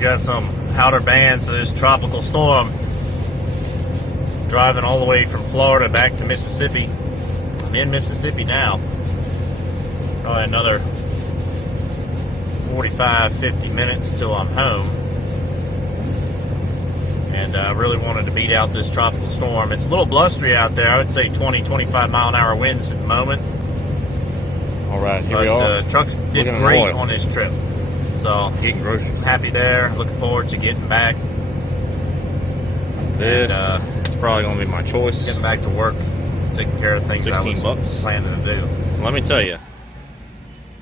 got some outer bands of this tropical storm driving all the way from Florida back to Mississippi. I'm in Mississippi now. Probably another 45-50 minutes till I'm home. And I really wanted to beat out this tropical storm. It's a little blustery out there. I would say 20-25 mile an hour winds at the moment. All right, here we are. Trucks did great on this trip. So getting groceries. Happy there. Looking forward to getting back. This is probably going to be my choice. Getting back to work, taking care of things I was planning to do. Let me tell you,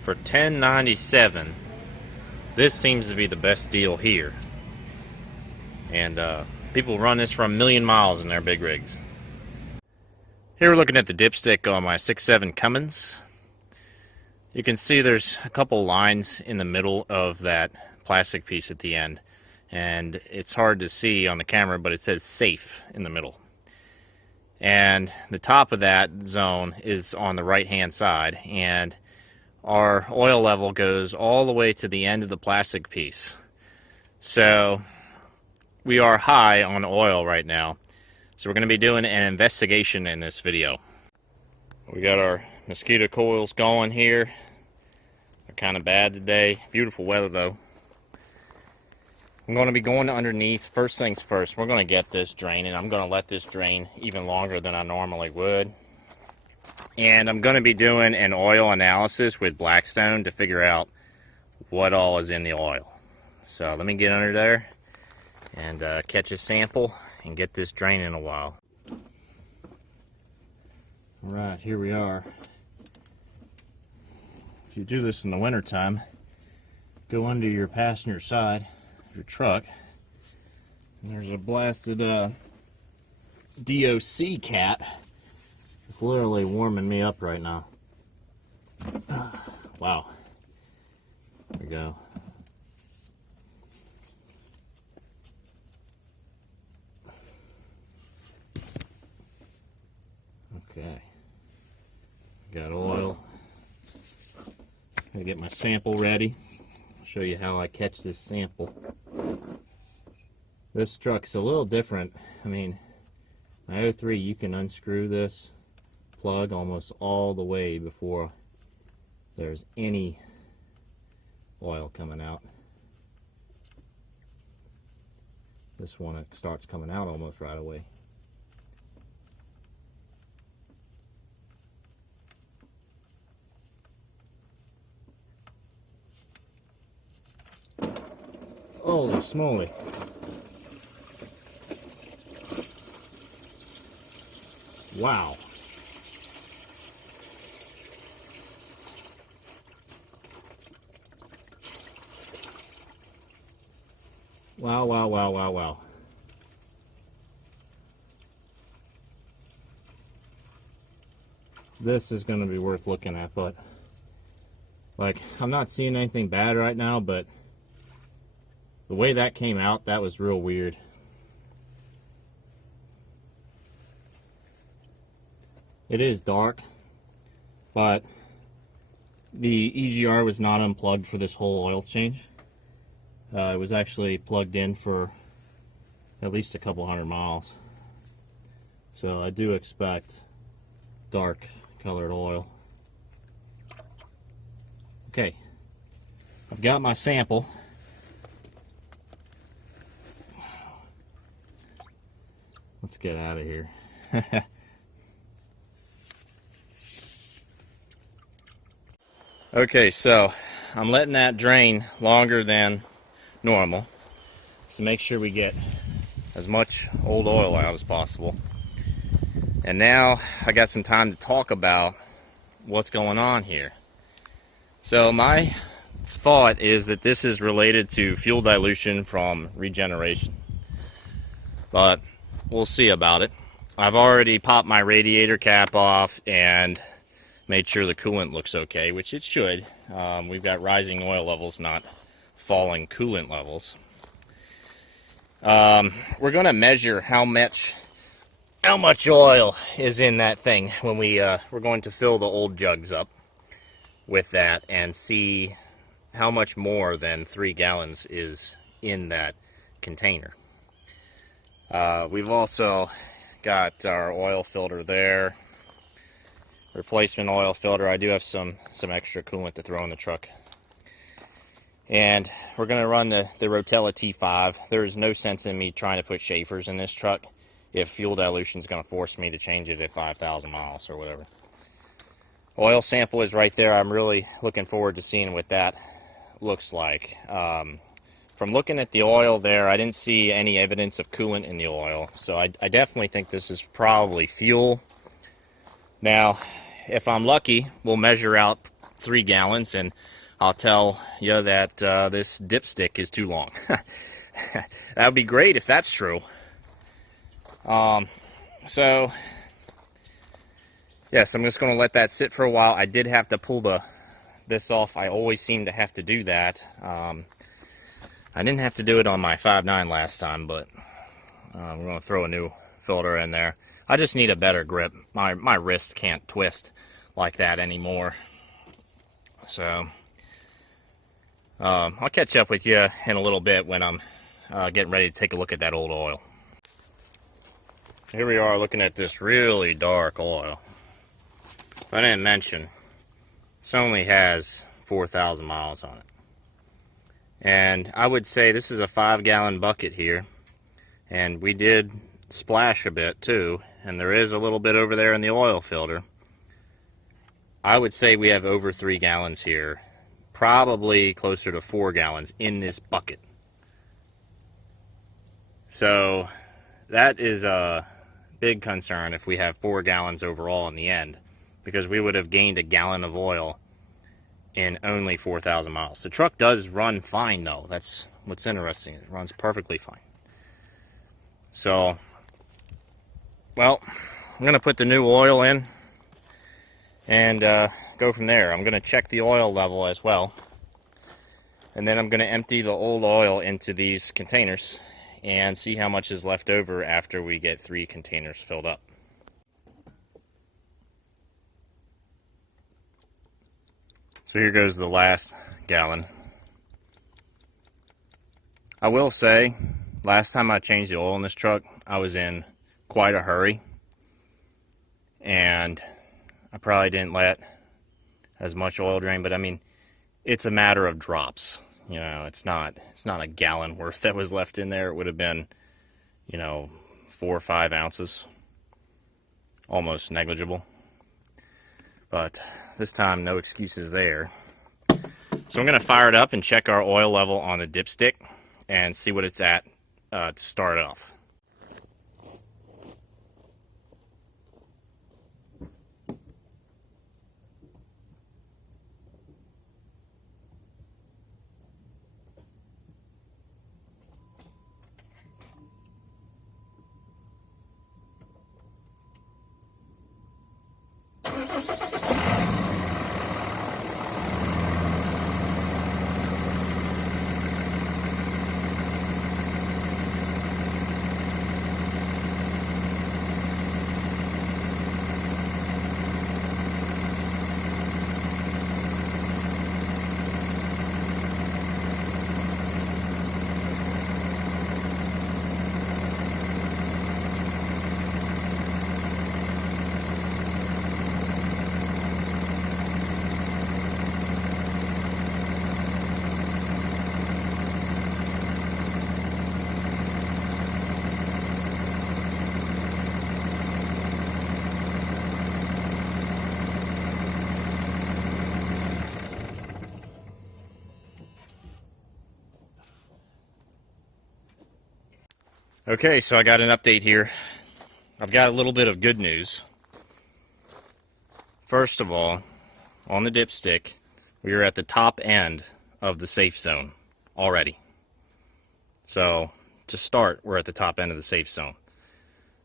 for $10.97, this seems to be the best deal here. And people run this for 1,000,000 miles in their big rigs. Here we're looking at the dipstick on my 6.7 Cummins. You can see there's a couple lines in the middle of that plastic piece at the end. And it's hard to see on the camera, but it says safe in the middle. And the top of that zone is on the right-hand side. And our oil level goes all the way to the end of the plastic piece. So we are high on oil right now. So we're going to be doing an investigation in this video. We got our mosquito coils going here. They're kind of bad today. Beautiful weather though. I'm going to be going underneath. First things first, we're going to get this draining. I'm going to let this drain even longer than I normally would. And I'm going to be doing an oil analysis with Blackstone to figure out what all is in the oil. So let me get under there and catch a sample and get this draining a while. All right, here we are. If you do this in the wintertime, go under your passenger side of your truck. And there's a blasted DOC cat. It's literally warming me up right now. Wow. There we go. Okay. Got oil. Gotta get my sample ready. I'll show you how I catch this sample. This truck's a little different. I mean, my 03, you can unscrew this plug almost all the way before there's any oil coming out. This one, it starts coming out almost right away. Holy smoly. Wow. Wow, wow, wow, wow, wow. This is going to be worth looking at, but like, I'm not seeing anything bad right now, but the way that came out, that was real weird. It is dark, but the EGR was not unplugged for this whole oil change. It was actually plugged in for at least a couple hundred miles. So I do expect dark colored oil. Okay, I've got my sample. Let's get out of here. Okay, so I'm letting that drain longer than normal to make sure we get as much old oil out as possible. And now I got some time to talk about what's going on here. So my thought is that this is related to fuel dilution from regeneration, but we'll see about it. I've already popped my radiator cap off and made sure the coolant looks okay, which it should. We've got rising oil levels, not falling coolant levels. We're going to measure how much oil is in that thing when we're going to fill the old jugs up with that and see how much more than 3 gallons is in that container. We've also got our oil filter there, replacement oil filter. I do have some extra coolant to throw in the truck. And we're going to run the Rotella T5. There is no sense in me trying to put Schaefer's in this truck if fuel dilution is going to force me to change it at 5,000 miles or whatever. Oil sample is right there. I'm really looking forward to seeing what that looks like. From looking at the oil there, I didn't see any evidence of coolant in the oil, so I definitely think this is probably fuel. Now, if I'm lucky, we'll measure out 3 gallons and I'll tell you that this dipstick is too long. That would be great if that's true. So, yes, I'm just going to let that sit for a while. I did have to pull this off. I always seem to have to do that. I didn't have to do it on my 5.9 last time, but I'm going to throw a new filter in there. I just need a better grip. My wrist can't twist like that anymore. So, I'll catch up with you in a little bit when I'm getting ready to take a look at that old oil. Here we are looking at this really dark oil. I didn't mention, this only has 4,000 miles on it. And I would say this is a 5-gallon bucket here. And we did splash a bit too. And there is a little bit over there in the oil filter. I would say we have over 3 gallons here. Probably closer to 4 gallons in this bucket. So that is a big concern if we have 4 gallons overall in the end, because we would have gained a gallon of oil in only 4,000 miles. The truck does run fine though. That's what's interesting. It runs perfectly fine. So, well, I'm going to put the new oil in and go from there. I'm going to check the oil level as well. And then I'm going to empty the old oil into these containers and see how much is left over after we get 3 containers filled up. So here goes the last gallon. I will say, last time I changed the oil in this truck, I was in quite a hurry. And I probably didn't let as much oil drain, but I mean, it's a matter of drops. You know, it's not a gallon worth that was left in there. It would have been, 4 or 5 ounces. Almost negligible. But this time, no excuses there. So I'm going to fire it up and check our oil level on the dipstick and see what it's at to start off. Okay, so I got an update here. I've got a little bit of good news. First of all, on the dipstick, we are at the top end of the safe zone already. So, to start, we're at the top end of the safe zone.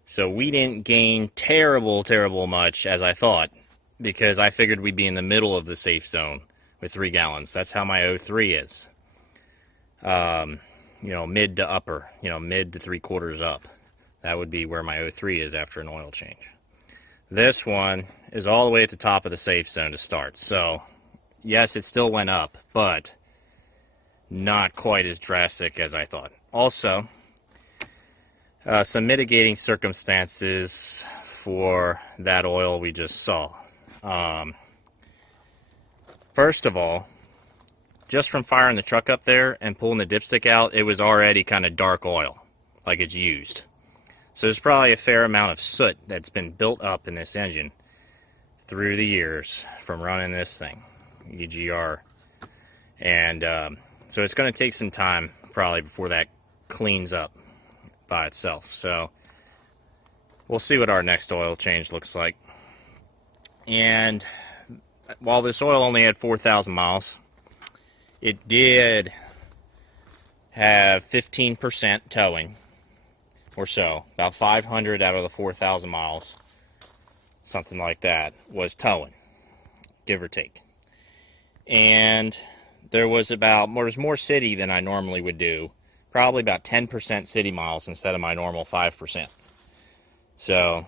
So we didn't gain terrible much as I thought, because I figured we'd be in the middle of the safe zone with 3 gallons. That's how my O3 is. Mid to upper, mid to 3/4 up. That would be where my O3 is after an oil change. This one is all the way at the top of the safe zone to start. So, yes, it still went up, but not quite as drastic as I thought. Also, some mitigating circumstances for that oil we just saw. First of all, just from firing the truck up there and pulling the dipstick out, it was already kind of dark oil, like it's used. So there's probably a fair amount of soot that's been built up in this engine through the years from running this thing, EGR. And so it's going to take some time probably before that cleans up by itself. So we'll see what our next oil change looks like. And while this oil only had 4,000 miles, it did have 15% towing or so. About 500 out of the 4,000 miles, something like that, was towing, give or take. And there was more city than I normally would do. Probably about 10% city miles instead of my normal 5%. So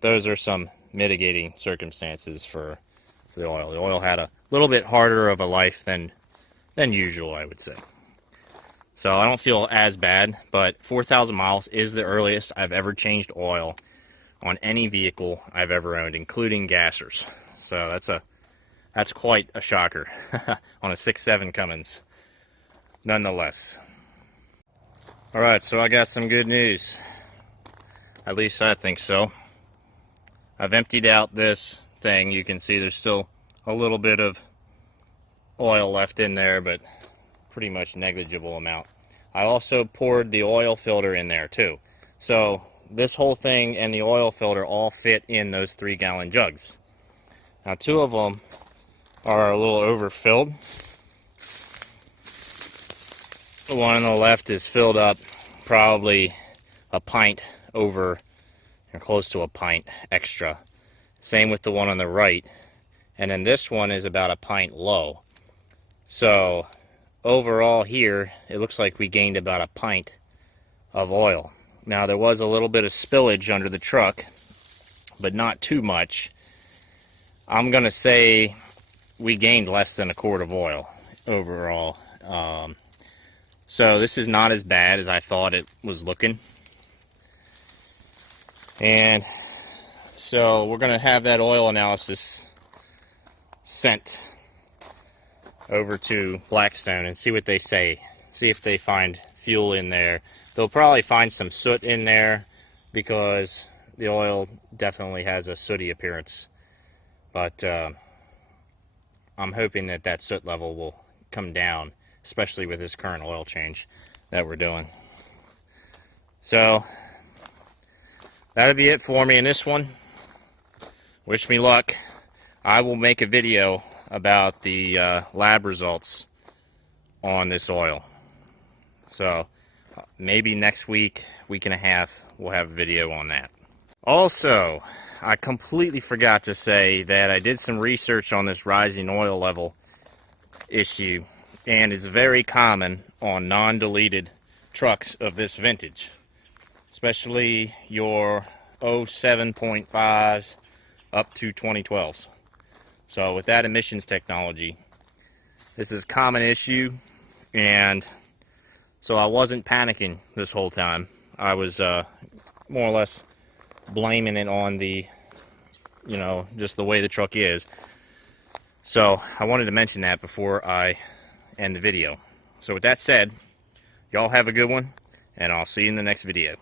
those are some mitigating circumstances for the oil. The oil had a little bit harder of a life than usual, I would say. So I don't feel as bad, but 4,000 miles is the earliest I've ever changed oil on any vehicle I've ever owned, including gassers. So that's quite a shocker on a 6.7 Cummins, nonetheless. All right, so I got some good news. At least I think so. I've emptied out this thing. You can see there's still a little bit of oil left in there, but pretty much negligible amount. I also poured the oil filter in there too. So this whole thing and the oil filter all fit in those 3-gallon jugs. Now 2 of them are a little overfilled. The one on the left is filled up probably a pint over, or close to a pint extra. Same with the one on the right. And then this one is about a pint low. So overall here, it looks like we gained about a pint of oil. Now there was a little bit of spillage under the truck, but not too much. I'm going to say we gained less than a quart of oil overall. So this is not as bad as I thought it was looking. And so we're going to have that oil analysis sent over to Blackstone and see what they say. See if they find fuel in there. They'll probably find some soot in there because the oil definitely has a sooty appearance. But I'm hoping that that soot level will come down, especially with this current oil change that we're doing. So that'll be it for me in this one. Wish me luck. I will make a video about the lab results on this oil. So maybe next week, week and a half, we'll have a video on that. Also, I completely forgot to say that I did some research on this rising oil level issue, and it's very common on non-deleted trucks of this vintage, especially your 07.5s up to 2012s. So with that emissions technology, this is a common issue, and so I wasn't panicking this whole time. I was more or less blaming it on the, just the way the truck is. So I wanted to mention that before I end the video. So with that said, y'all have a good one, and I'll see you in the next video.